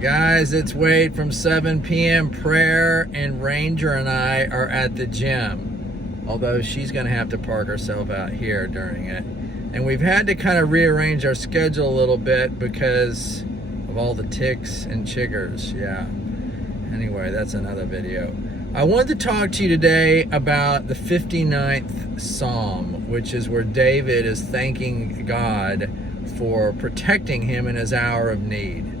Guys, it's Wade from 7 p.m. prayer, and Ranger and I are at the gym. Although she's going to have to park herself out here during it. And we've had to kind of rearrange our schedule a little bit because of all the ticks and chiggers. Yeah. Anyway, that's another video. I wanted to talk to you today about the 59th Psalm, which is where David is thanking God for protecting him in his hour of need.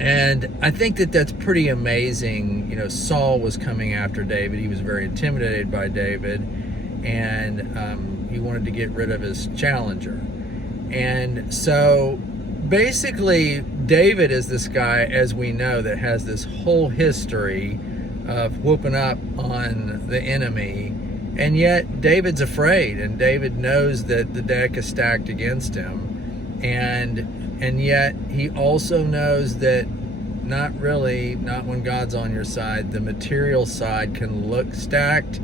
And I think that that's pretty amazing. You know, Saul was coming after David. He was very intimidated by David, and he wanted to get rid of his challenger. And so basically, David is this guy, as we know, that has this whole history of whooping up on the enemy. And yet David's afraid, and David knows that the deck is stacked against him. And yet he also knows that not when God's on your side. The material side can look stacked,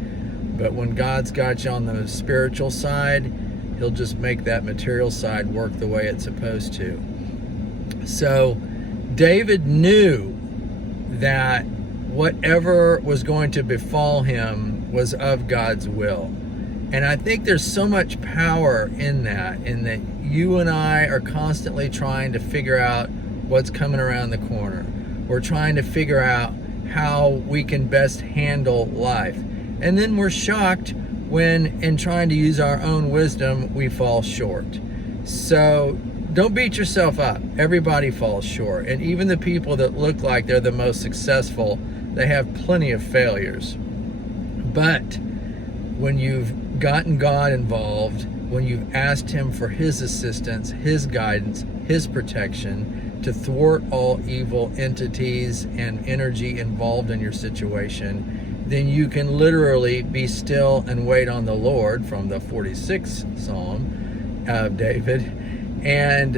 but when God's got you on the spiritual side, he'll just make that material side work the way it's supposed to. So David knew that whatever was going to befall him was of God's will. And I think there's so much power in that you and I are constantly trying to figure out what's coming around the corner. We're trying to figure out how we can best handle life. And then we're shocked when, in trying to use our own wisdom, we fall short. So don't beat yourself up. Everybody falls short. And even the people that look like they're the most successful, they have plenty of failures. But when you've gotten God involved, when you've asked him for his assistance, his guidance, his protection to thwart all evil entities and energy involved in your situation, then you can literally be still and wait on the Lord, from the 46th Psalm of David. And,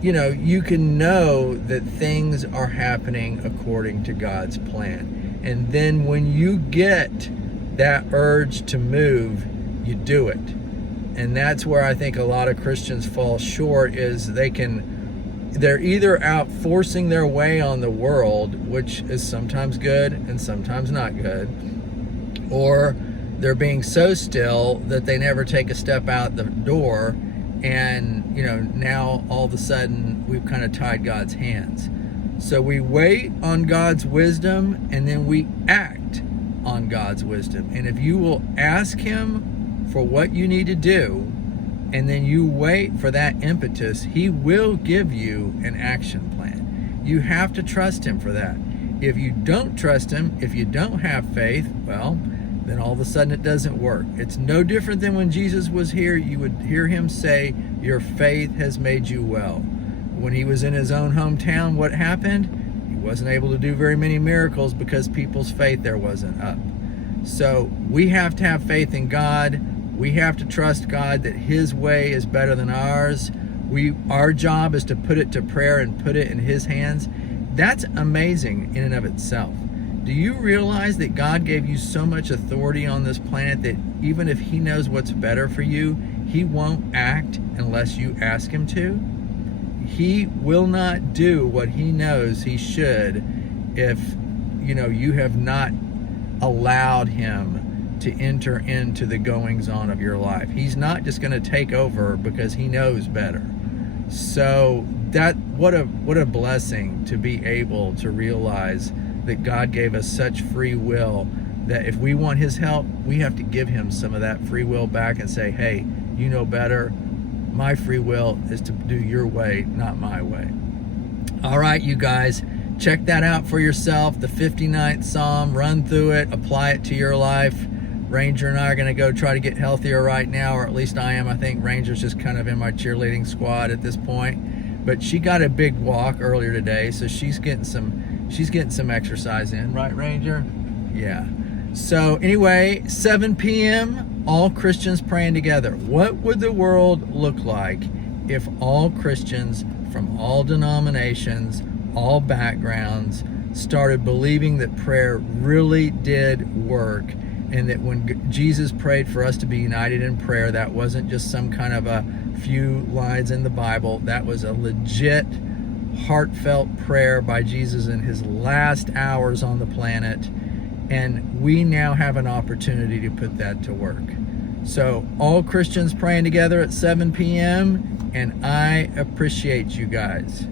you can know that things are happening according to God's plan. And then when you get that urge to move, you do it. And that's where I think a lot of Christians fall short, is they're either out forcing their way on the world, which is sometimes good and sometimes not good, or they're being so still that they never take a step out the door, and now all of a sudden we've kind of tied God's hands. So we wait on God's wisdom, and then we act on God's wisdom. And if you will ask him for what you need to do, and then you wait for that impetus, he will give you an action plan. You have to trust him for that. If you don't trust him, if you don't have faith, well, then all of a sudden it doesn't work. It's no different than when Jesus was here. You would hear him say, "Your faith has made you well." When he was in his own hometown, what happened? He wasn't able to do very many miracles because people's faith there wasn't up. So we have to have faith in God. We have to trust God that his way is better than ours. Our job is to put it to prayer and put it in his hands. That's amazing in and of itself. Do you realize that God gave you so much authority on this planet that even if he knows what's better for you, he won't act unless you ask him to? He will not do what he knows he should if you have not allowed him to enter into the goings on of your life. He's not just going to take over because he knows better. So what a blessing to be able to realize that God gave us such free will that if we want his help, we have to give him some of that free will back and say, "Hey, you know better. My free will is to do your way, not my way." All right, you guys, check that out for yourself. The 59th Psalm, run through it, apply it to your life. Ranger and I are going to go try to get healthier right now, or at least I am. I think Ranger's just kind of in my cheerleading squad at this point. But she got a big walk earlier today, so she's getting some exercise in, right, Ranger? Yeah. So anyway, 7 p.m., all Christians praying together. What would the world look like if all Christians from all denominations, all backgrounds, started believing that prayer really did work, and that when Jesus prayed for us to be united in prayer, that wasn't just some kind of a few lines in the Bible. That was a legit heartfelt prayer by Jesus in his last hours on the planet, and we now have an opportunity to put that to work. So all Christians praying together at 7 p.m., and I appreciate you guys.